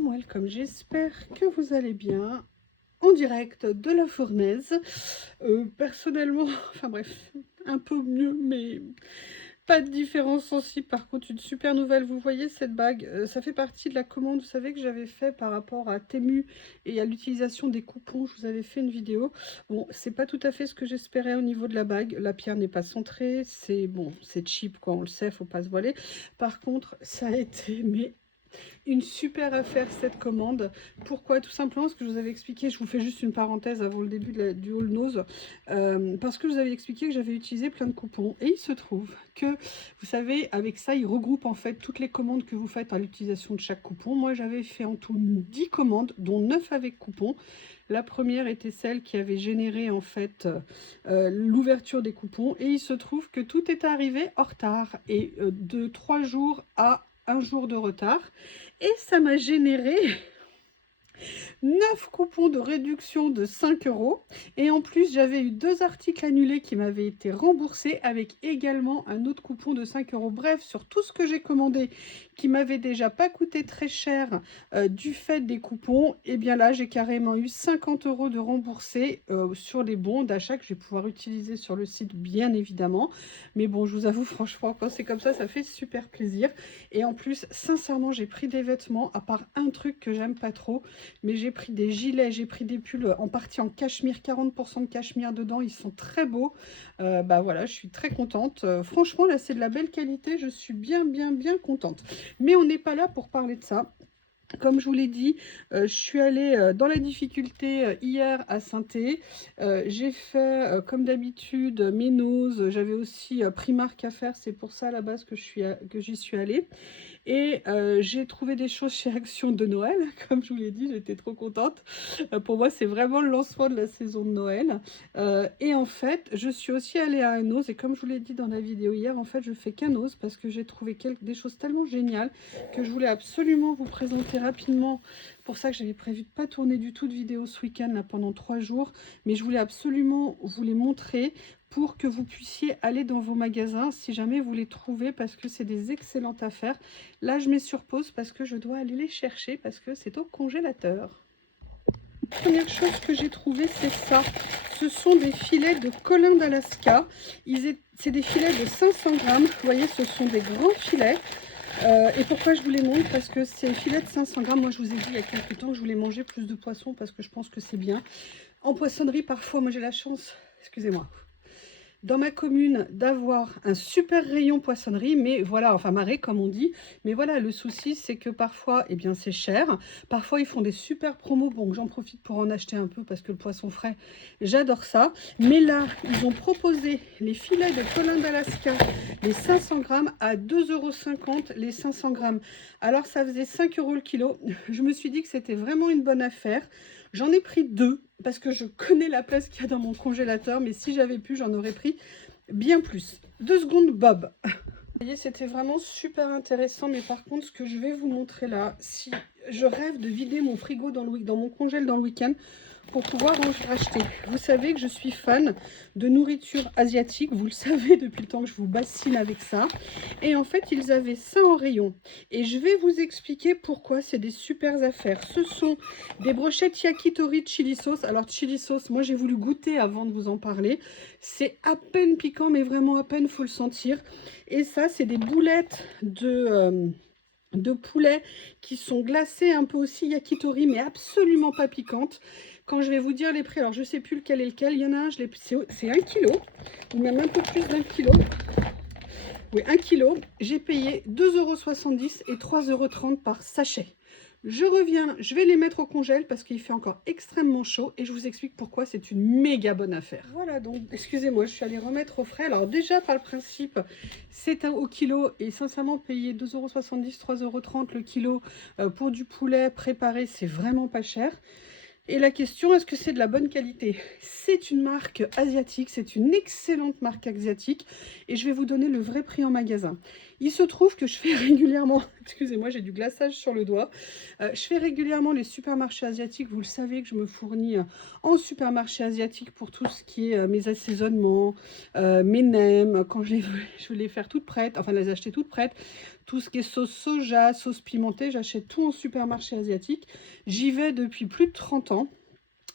welcome, j'espère que vous allez bien, en direct de la fournaise. Personnellement, enfin bref, un peu mieux, mais pas de différence sensible. Par contre, une super nouvelle, vous voyez cette bague, ça fait partie de la commande, vous savez, que j'avais fait par rapport à Temu et à l'utilisation des coupons. Je vous avais fait une vidéo. Bon, c'est pas tout à fait ce que j'espérais au niveau de la bague. La pierre n'est pas centrée, c'est bon, c'est cheap quoi, on le sait, faut pas se voiler. Par contre, ça a été mais une super affaire cette commande. Pourquoi? Tout simplement parce que je vous avais expliqué, je vous fais juste une parenthèse avant le début du haul nose, parce que je vous avais expliqué que j'avais utilisé plein de coupons et il se trouve que, vous savez, avec ça, il regroupe en fait toutes les commandes que vous faites à l'utilisation de chaque coupon. Moi, j'avais fait en tout 10 commandes, dont 9 avec coupons. La première était celle qui avait généré en fait l'ouverture des coupons et il se trouve que tout est arrivé en retard et de 3 jours à un jour de retard et ça m'a généré 9 coupons de réduction de 5 € et en plus j'avais eu 2 articles annulés qui m'avaient été remboursés avec également un autre coupon de 5 €. Bref, sur tout ce que j'ai commandé qui m'avait déjà pas coûté très cher du fait des coupons, et bien là j'ai carrément eu 50 € de remboursés sur les bons d'achat que je vais pouvoir utiliser sur le site bien évidemment. Mais bon, je vous avoue franchement, quand c'est comme ça fait super plaisir. Et en plus, sincèrement, j'ai pris des vêtements, à part un truc que j'aime pas trop, mais j'ai pris des gilets, j'ai pris des pulls en partie en cachemire, 40% de cachemire dedans, ils sont très beaux. Bah voilà, je suis très contente. Franchement, là, c'est de la belle qualité, je suis bien contente. Mais on n'est pas là pour parler de ça. Comme je vous l'ai dit, je suis allée dans la difficulté hier à Saint-Thé. J'ai fait, comme d'habitude, mes noses. J'avais aussi Primark à faire, c'est pour ça à la base que j'y suis allée. Et j'ai trouvé des choses chez Action de Noël, comme je vous l'ai dit, j'étais trop contente. Pour moi, c'est vraiment le lancement de la saison de Noël. Et en fait, je suis aussi allée à un ose, et comme je vous l'ai dit dans la vidéo hier, en fait, je fais qu'un ose parce que j'ai trouvé des choses tellement géniales que je voulais absolument vous présenter rapidement. Pour ça que j'avais prévu de ne pas tourner du tout de vidéo ce week-end là, pendant 3 jours, mais je voulais absolument vous les montrer pour que vous puissiez aller dans vos magasins si jamais vous les trouvez, parce que c'est des excellentes affaires. Là, je mets sur pause parce que je dois aller les chercher parce que c'est au congélateur. La première chose que j'ai trouvé, c'est ça. Ce sont des filets de Colin d'Alaska. C'est des filets de 500 grammes. Vous voyez, ce sont des grands filets. Et pourquoi je vous les montre? Parce que ces filets de 500 grammes, moi je vous ai dit il y a quelques temps que je voulais manger plus de poisson parce que je pense que c'est bien. En poissonnerie, parfois, moi j'ai la chance, excusez-moi, dans ma commune d'avoir un super rayon poissonnerie, mais voilà, enfin marais comme on dit, mais voilà, le souci c'est que parfois, eh bien c'est cher, parfois ils font des super promos, bon j'en profite pour en acheter un peu parce que le poisson frais, j'adore ça, mais là, ils ont proposé les filets de Colin d'Alaska, les 500 grammes à 2,50 € les 500 grammes, alors ça faisait 5 € le kilo, je me suis dit que c'était vraiment une bonne affaire. J'en ai pris 2 parce que je connais la place qu'il y a dans mon congélateur, mais si j'avais pu, j'en aurais pris bien plus. 2 secondes, Bob. Vous voyez, c'était vraiment super intéressant, mais par contre, ce que je vais vous montrer là, si je rêve de vider mon frigo dans mon congèle dans le week-end pour pouvoir en racheter. Vous savez que je suis fan de nourriture asiatique, vous le savez depuis le temps que je vous bassine avec ça. Et en fait, ils avaient ça en rayon. Et je vais vous expliquer pourquoi c'est des super affaires. Ce sont des brochettes yakitori chili sauce. Alors, chili sauce, moi j'ai voulu goûter avant de vous en parler. C'est à peine piquant, mais vraiment à peine, faut le sentir. Et ça, c'est des boulettes de poulet qui sont glacées un peu aussi yakitori, mais absolument pas piquantes. Quand je vais vous dire les prix, alors je sais plus lequel est lequel, il y en a un, c'est 1 kg, ou même un peu plus d'1 kg. Oui, 1 kg, j'ai payé 2,70 € et 3,30 € par sachet. Je reviens, je vais les mettre au congèle parce qu'il fait encore extrêmement chaud et je vous explique pourquoi c'est une méga bonne affaire. Voilà, donc excusez-moi, je suis allée remettre au frais. Alors déjà par le principe, c'est au kilo et sincèrement payer 2,70 €, 3,30 € le kilo pour du poulet préparé, c'est vraiment pas cher. Et la question, est-ce que c'est de la bonne qualité? C'est une marque asiatique, c'est une excellente marque asiatique et je vais vous donner le vrai prix en magasin. Il se trouve que je fais régulièrement, excusez-moi, j'ai du glaçage sur le doigt, je fais régulièrement les supermarchés asiatiques. Vous le savez que je me fournis en supermarché asiatique pour tout ce qui est mes assaisonnements, mes nems, quand je veux les faire toutes prêtes, enfin les acheter toutes prêtes. tout ce qui est sauce soja, sauce pimentée, j'achète tout en supermarché asiatique. J'y vais depuis plus de 30 ans.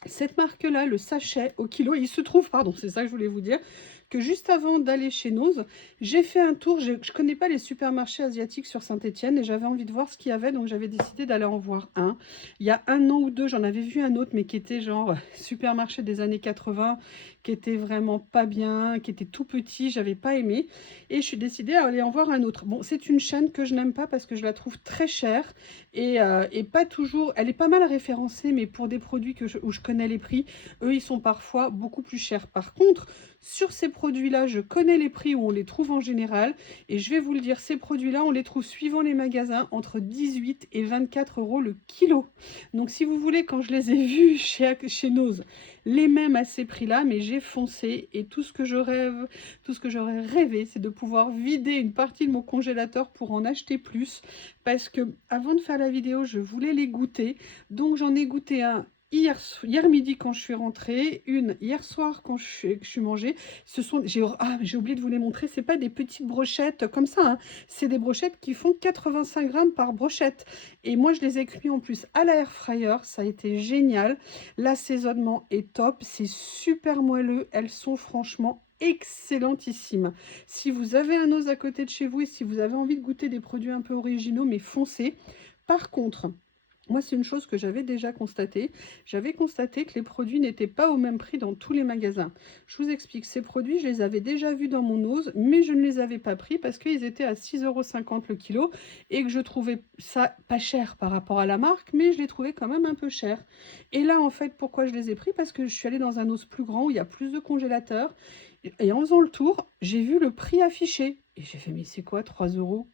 Cette marque-là, le sachet au kilo, il se trouve, pardon, c'est ça que je voulais vous dire, que juste avant d'aller chez Noz, j'ai fait un tour. Je ne connais pas les supermarchés asiatiques sur Saint-Étienne et j'avais envie de voir ce qu'il y avait, donc j'avais décidé d'aller en voir un. Il y a un an ou deux, j'en avais vu un autre, mais qui était genre supermarché des années 80, qui était vraiment pas bien, qui était tout petit, j'avais pas aimé. Et je suis décidée à aller en voir un autre. Bon, c'est une chaîne que je n'aime pas parce que je la trouve très chère et pas toujours. Elle est pas mal référencée, mais pour des produits où je connais les prix, eux, ils sont parfois beaucoup plus chers. Par contre, sur ces produits-là, je connais les prix où on les trouve en général. Et je vais vous le dire, ces produits-là, on les trouve suivant les magasins entre 18 et 24 euros le kilo. Donc si vous voulez, quand je les ai vus chez Noz, les mêmes à ces prix-là, mais j'ai foncé. Et tout ce que je rêve, tout ce que j'aurais rêvé, c'est de pouvoir vider une partie de mon congélateur pour en acheter plus. Parce que avant de faire la vidéo, je voulais les goûter. Donc j'en ai goûté un hier midi quand je suis rentrée, une hier soir quand je suis mangée. J'ai oublié de vous les montrer, c'est pas des petites brochettes comme ça, hein. C'est des brochettes qui font 85 grammes par brochette. Et moi, je les ai cuits en plus à l'air fryer, ça a été génial. L'assaisonnement est top, c'est super moelleux, elles sont franchement excellentissimes. Si vous avez un os à côté de chez vous et si vous avez envie de goûter des produits un peu originaux, mais foncez. Par contre, moi, c'est une chose que j'avais déjà constatée. J'avais constaté que les produits n'étaient pas au même prix dans tous les magasins. Je vous explique, ces produits, je les avais déjà vus dans mon ose, mais je ne les avais pas pris parce qu'ils étaient à 6,50 € le kilo et que je trouvais ça pas cher par rapport à la marque, mais je les trouvais quand même un peu cher. Et là, en fait, pourquoi je les ai pris? Parce que je suis allée dans un ose plus grand où il y a plus de congélateurs. Et en faisant le tour, j'ai vu le prix affiché. Et j'ai fait, mais c'est quoi, 3 €?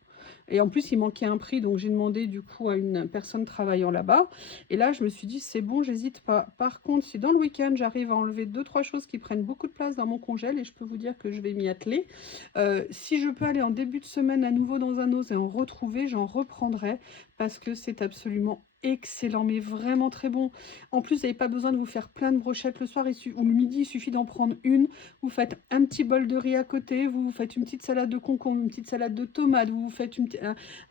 Et en plus, il manquait un prix, donc j'ai demandé du coup à une personne travaillant là-bas. Et là, je me suis dit, c'est bon, j'hésite pas. Par contre, si dans le week-end, j'arrive à enlever 2-3 choses qui prennent beaucoup de place dans mon congèle, et je peux vous dire que je vais m'y atteler, si je peux aller en début de semaine à nouveau dans un os et en retrouver, j'en reprendrai parce que c'est absolument excellent, mais vraiment très bon. En plus, vous n'avez pas besoin de vous faire plein de brochettes le soir ou le midi, il suffit d'en prendre une. Vous faites un petit bol de riz à côté, vous faites une petite salade de concombre, une petite salade de tomates, vous faites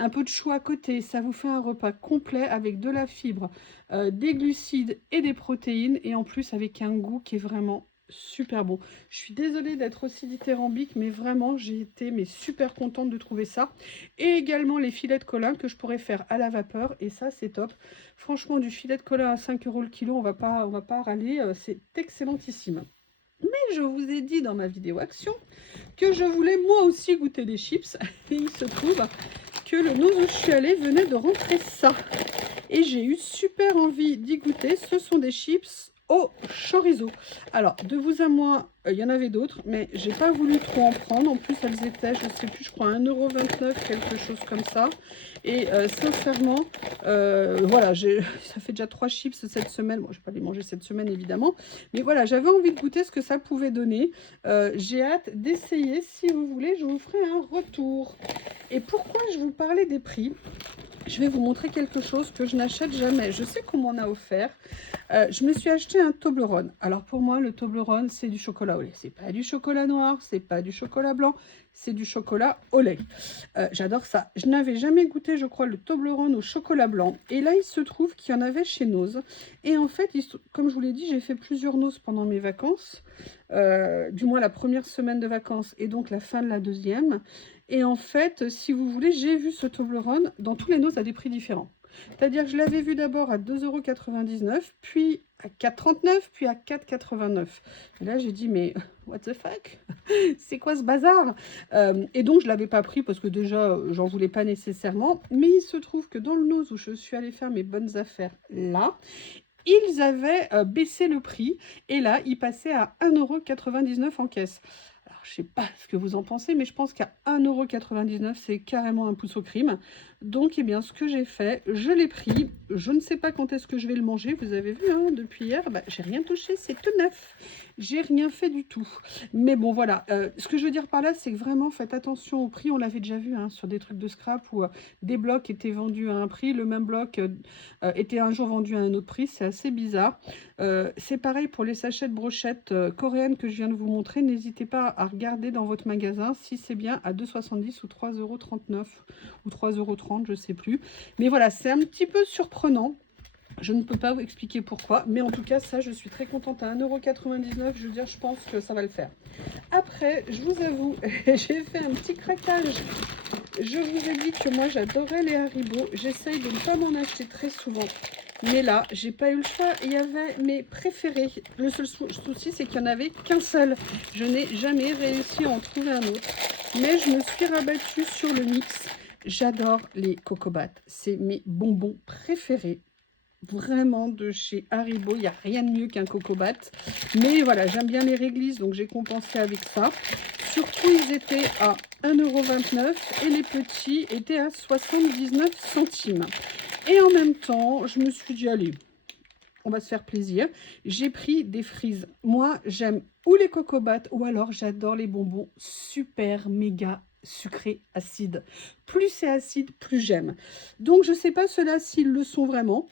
un peu de chou à côté. Ça vous fait un repas complet avec de la fibre, des glucides et des protéines, et en plus avec un goût qui est vraiment super bon. Je suis désolée d'être aussi dithyrambique, mais vraiment j'ai été super contente de trouver ça. Et également les filets de colin que je pourrais faire à la vapeur, et ça c'est top. Franchement, du filet de colin à 5 € le kilo, on va pas râler, c'est excellentissime. Mais je vous ai dit dans ma vidéo action que je voulais moi aussi goûter des chips, et il se trouve que le Noz où je suis allée venait de rentrer ça. Et j'ai eu super envie d'y goûter. Ce sont des chips au chorizo. Alors, de vous à moi, il y en avait d'autres, mais j'ai pas voulu trop en prendre. En plus, elles étaient, je sais plus, je crois 1,29 €, quelque chose comme ça. Et sincèrement, voilà, ça fait déjà 3 chips cette semaine. Bon, je vais pas les manger cette semaine, évidemment. Mais voilà, j'avais envie de goûter ce que ça pouvait donner. J'ai hâte d'essayer. Si vous voulez, je vous ferai un retour. Et pourquoi je vous parlais des prix? Je vais vous montrer quelque chose que je n'achète jamais. Je sais qu'on m'en a offert. Je me suis acheté un Toblerone. Alors pour moi, le Toblerone, c'est du chocolat au lait. C'est pas du chocolat noir, c'est pas du chocolat blanc, c'est du chocolat au lait. J'adore ça. Je n'avais jamais goûté, je crois, le Toblerone au chocolat blanc. Et là, il se trouve qu'il y en avait chez Noz. Et en fait, comme je vous l'ai dit, j'ai fait plusieurs Noz pendant mes vacances. Du moins la première semaine de vacances et donc la fin de la deuxième. Et en fait, si vous voulez, j'ai vu ce Toblerone dans tous les Noz à des prix différents. C'est-à-dire que je l'avais vu d'abord à 2,99 €, puis à 4,39 €, puis à 4,89 €. Et là, j'ai dit, mais what the fuck? C'est quoi ce bazar? Et donc, je ne l'avais pas pris parce que déjà, j'en voulais pas nécessairement. Mais il se trouve que dans le Noz où je suis allée faire mes bonnes affaires là, ils avaient baissé le prix. Et là, il passait à 1,99 € en caisse. Alors, je ne sais pas ce que vous en pensez, mais je pense qu'à 1,99 €, c'est carrément un pouce au crime. Donc, eh bien, ce que j'ai fait, je l'ai pris. Je ne sais pas quand est-ce que je vais le manger. Vous avez vu, hein, depuis hier, bah, j'ai rien touché, c'est tout neuf. J'ai rien fait du tout. Mais bon, voilà. Ce que je veux dire par là, c'est que vraiment, faites attention au prix. On l'avait déjà vu, hein, sur des trucs de scrap où des blocs étaient vendus à un prix. Le même bloc était un jour vendu à un autre prix. C'est assez bizarre. C'est pareil pour les sachets de brochettes coréennes que je viens de vous montrer. N'hésitez pas à regarder dans votre magasin si c'est bien à 2,70 ou 3,39 € ou 3,30 €, je ne sais plus. Mais voilà, c'est un petit peu surprenant. Je ne peux pas vous expliquer pourquoi, mais en tout cas, ça, je suis très contente à 1,99 €. Je veux dire, je pense que ça va le faire. Après, je vous avoue, j'ai fait un petit craquage. Je vous ai dit que moi, j'adorais les Haribo. J'essaye de ne pas m'en acheter très souvent. Mais là, j'ai pas eu le choix. Il y avait mes préférés. Le seul souci, c'est qu'il n'y en avait qu'un seul. Je n'ai jamais réussi à en trouver un autre. Mais je me suis rabattue sur le mix. J'adore les Cocobats. C'est mes bonbons préférés. Vraiment de chez Haribo, il n'y a rien de mieux qu'un Cocobat. Mais voilà, j'aime bien les réglisses, donc j'ai compensé avec ça. Surtout, ils étaient à 1,29 € et les petits étaient à 79 centimes. Et en même temps, je me suis dit, allez, on va se faire plaisir. J'ai pris des frises. Moi, j'aime ou les Cocobats ou alors j'adore les bonbons super méga sucrés, acides. Plus c'est acide, plus j'aime. Donc, je ne sais pas ceux-là s'ils le sont vraiment.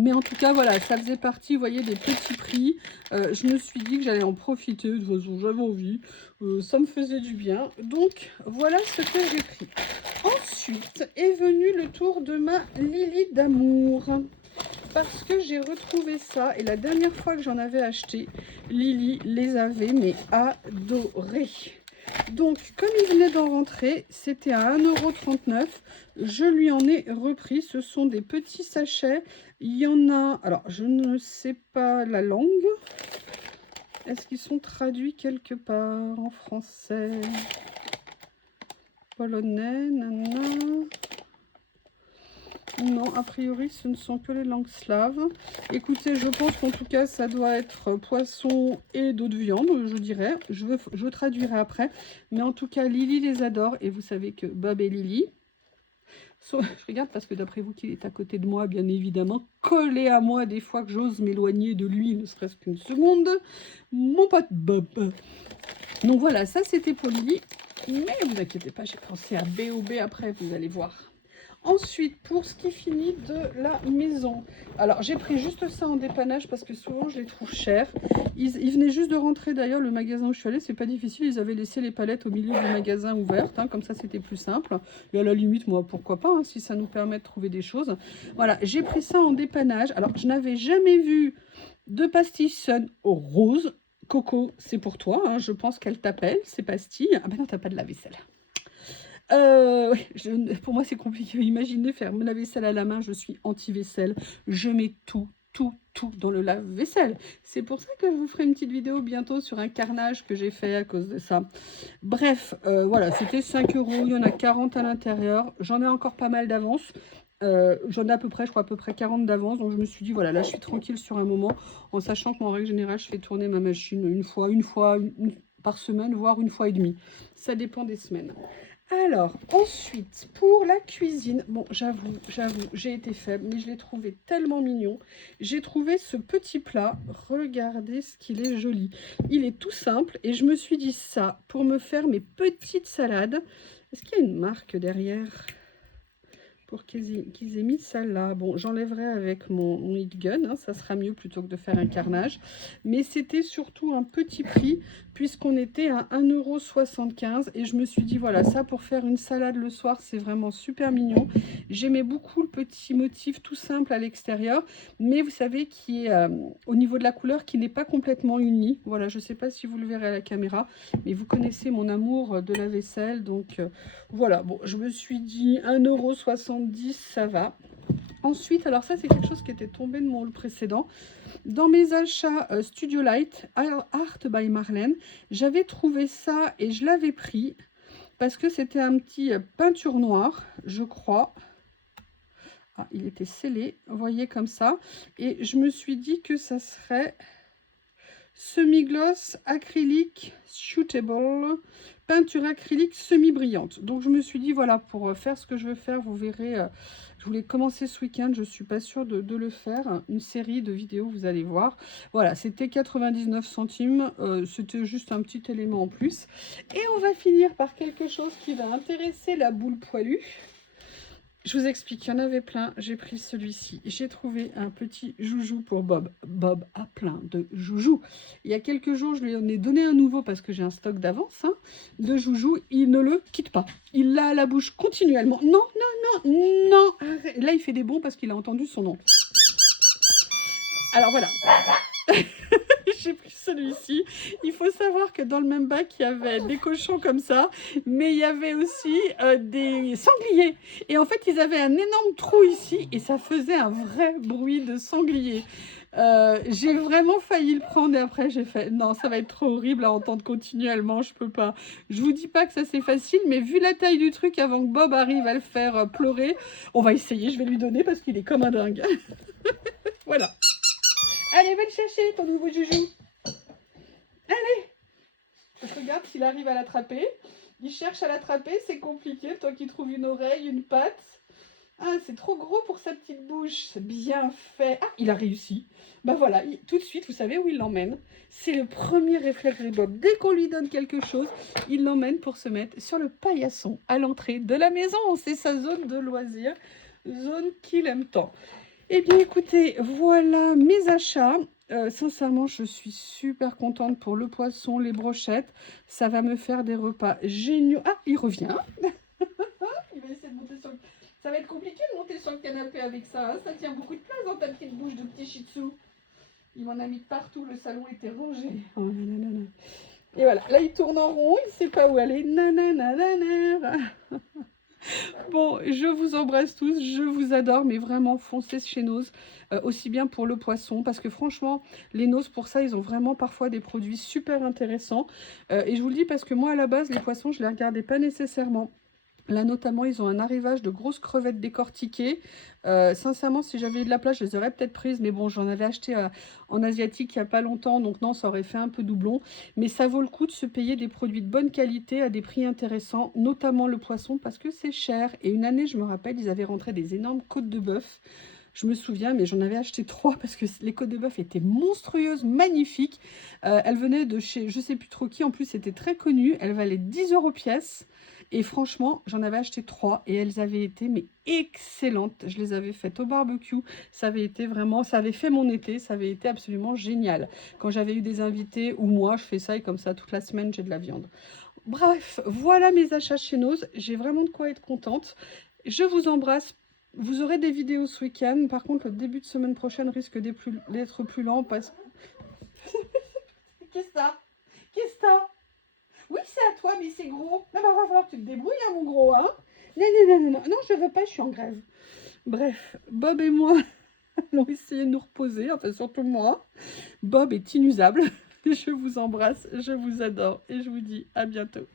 Mais en tout cas, voilà, ça faisait partie, vous voyez, des petits prix. Je me suis dit que j'allais en profiter. De toute façon, j'avais envie. Ça me faisait du bien. Donc, voilà ce que j'ai pris. Ensuite est venu le tour de ma Lily d'amour. Parce que j'ai retrouvé ça. Et la dernière fois que j'en avais acheté, Lily les avait, mais adorés. Donc, comme il venait d'en rentrer, c'était à 1,39 €. Je lui en ai repris. Ce sont des petits sachets. Il y en a... Alors, je ne sais pas la langue. Est-ce qu'ils sont traduits quelque part en français? Polonais, nanana. Non, a priori, ce ne sont que les langues slaves. Écoutez, je pense qu'en tout cas, ça doit être poisson et d'autres viandes, je dirais. Je traduirai après. Mais en tout cas, Lily les adore. Et vous savez que Bob et Lily... Je regarde parce que d'après vous qu'il est à côté de moi, bien évidemment, collé à moi des fois que j'ose m'éloigner de lui, ne serait-ce qu'une seconde. Mon pote Bob. Donc voilà, ça c'était pour Lily. Mais vous inquiétez pas, j'ai pensé à B.O.B. après, vous allez voir. Ensuite, pour ce qui finit de la maison, alors j'ai pris juste ça en dépannage parce que souvent je les trouve chers. Ils venaient juste de rentrer d'ailleurs, le magasin où je suis allée, c'est pas difficile, ils avaient laissé les palettes au milieu du magasin ouvertes, hein, comme ça c'était plus simple. Et à la limite, moi pourquoi pas, hein, si ça nous permet de trouver des choses. Voilà, j'ai pris ça en dépannage. Alors je n'avais jamais vu de pastilles Sun au rose. Coco, c'est pour toi, hein, je pense qu'elle t'appelle, ces pastilles. Ah ben non, t'as pas de lave-vaisselle. Pour moi, c'est compliqué. Imaginez faire la vaisselle à la main. Je suis anti-vaisselle. Je mets tout dans le lave-vaisselle. C'est pour ça que je vous ferai une petite vidéo bientôt sur un carnage que j'ai fait à cause de ça. Bref, voilà, c'était 5 €. Il y en a 40 à l'intérieur. J'en ai encore pas mal d'avance. J'en ai à peu près, je crois, à peu près 40 d'avance. Donc, je me suis dit, voilà, là, je suis tranquille sur un moment. En sachant qu'en règle générale, je fais tourner ma machine une fois par semaine, voire une fois et demie. Ça dépend des semaines. Alors, ensuite, pour la cuisine, bon, j'avoue, j'ai été faible, mais je l'ai trouvé tellement mignon. J'ai trouvé ce petit plat, regardez ce qu'il est joli. Il est tout simple et je me suis dit ça, pour me faire mes petites salades. Est-ce qu'il y a une marque derrière ? Pour qu'ils aient mis ça là. Bon, j'enlèverai avec mon heat gun, hein, ça sera mieux plutôt que de faire un carnage. Mais c'était surtout un petit prix, puisqu'on était à 1,75 € et je me suis dit, voilà, ça pour faire une salade le soir, c'est vraiment super mignon. J'aimais beaucoup le petit motif tout simple à l'extérieur, mais vous savez, qui est au niveau de la couleur, qui n'est pas complètement uni. Voilà, je ne sais pas si vous le verrez à la caméra, mais vous connaissez mon amour de la vaisselle, donc voilà, bon, je me suis dit 1,70 €, ça va. Ensuite, alors ça, c'est quelque chose qui était tombé de mon haul précédent. Dans mes achats Studio Light, Art by Marlène, j'avais trouvé ça et je l'avais pris parce que c'était un petit peinture noire, je crois. Ah, il était scellé, vous voyez, comme ça. Et je me suis dit que ça serait semi-gloss, acrylique, shootable, peinture acrylique semi-brillante. Donc je me suis dit, voilà, pour faire ce que je veux faire, vous verrez, je voulais commencer ce week-end, je ne suis pas sûre de le faire, une série de vidéos, vous allez voir. Voilà, c'était 99 centimes, c'était juste un petit élément en plus. Et on va finir par quelque chose qui va intéresser la boule poilue. Je vous explique, il y en avait plein, j'ai pris celui-ci. J'ai trouvé un petit joujou pour Bob. Bob a plein de joujoux. Il y a quelques jours, je lui en ai donné un nouveau parce que j'ai un stock d'avance de joujoux. Il ne le quitte pas. Il l'a à la bouche continuellement. Non, non, non, non. Arrête. Là, il fait des bons parce qu'il a entendu son nom. Alors voilà. J'ai pris celui-ci. Il faut savoir que dans le même bac, il y avait des cochons comme ça, mais il y avait aussi des sangliers. Et en fait, ils avaient un énorme trou ici et ça faisait un vrai bruit de sanglier. J'ai vraiment failli le prendre et après j'ai fait non, ça va être trop horrible à entendre continuellement, je peux pas. Je vous dis pas que ça c'est facile, mais vu la taille du truc, avant que Bob arrive à le faire pleurer, on va essayer, je vais lui donner parce qu'il est comme un dingue. Voilà. Allez, va le chercher, ton nouveau joujou. Allez. Regarde s'il arrive à l'attraper. Il cherche à l'attraper, c'est compliqué. Toi qui trouves une oreille, une patte. Ah, c'est trop gros pour sa petite bouche. C'est bien fait. Ah, il a réussi. Bah voilà, tout de suite, vous savez où il l'emmène. C'est le premier réflexe de Bob. Dès qu'on lui donne quelque chose, il l'emmène pour se mettre sur le paillasson à l'entrée de la maison. C'est sa zone de loisirs, zone qu'il aime tant. Eh bien, écoutez, voilà mes achats. Sincèrement, je suis super contente pour le poisson, les brochettes. Ça va me faire des repas géniaux. Ah, il revient. Il va essayer de monter sur le... Ça va être compliqué de monter sur le canapé avec ça. Ça tient beaucoup de place dans ta petite bouche de petit shih tzu. Il m'en a mis partout. Le salon était rangé. Oh, nanana. Et voilà, là, il tourne en rond. Il ne sait pas où aller. Nanana. Bon, je vous embrasse tous, je vous adore, mais vraiment foncez chez Nose, aussi bien pour le poisson, parce que franchement, les Nose pour ça, ils ont vraiment parfois des produits super intéressants. Et je vous le dis parce que moi, à la base, les poissons, je ne les regardais pas nécessairement. Là, notamment, ils ont un arrivage de grosses crevettes décortiquées. Sincèrement, si j'avais eu de la place, je les aurais peut-être prises. Mais bon, j'en avais acheté en asiatique il n'y a pas longtemps. Donc non, ça aurait fait un peu doublon. Mais ça vaut le coup de se payer des produits de bonne qualité à des prix intéressants. Notamment le poisson parce que c'est cher. Et une année, je me rappelle, ils avaient rentré des énormes côtes de bœuf. Je me souviens, mais j'en avais acheté 3 parce que les côtes de bœuf étaient monstrueuses, magnifiques. Elles venaient de chez je ne sais plus trop qui. En plus, c'était très connu. Elles valaient 10 € pièce. Et franchement, j'en avais acheté 3 et elles avaient été mais excellentes. Je les avais faites au barbecue. Ça avait été vraiment, ça avait fait mon été. Ça avait été absolument génial. Quand j'avais eu des invités ou moi, je fais ça et comme ça, toute la semaine, j'ai de la viande. Bref, voilà mes achats chez Nose. J'ai vraiment de quoi être contente. Je vous embrasse. Vous aurez des vidéos ce week-end. Par contre, le début de semaine prochaine risque d'être plus lent parce que... Qu'est-ce que ça? Qu'est-ce que ça? Oui, c'est à toi, mais c'est gros. Non, bah, va falloir que tu te débrouilles, hein, mon gros, hein. Non, non, non, non, non, non, je veux pas, je suis en grève. Bref, Bob et moi allons essayer de nous reposer, enfin surtout moi. Bob est inusable. Je vous embrasse, je vous adore et je vous dis à bientôt.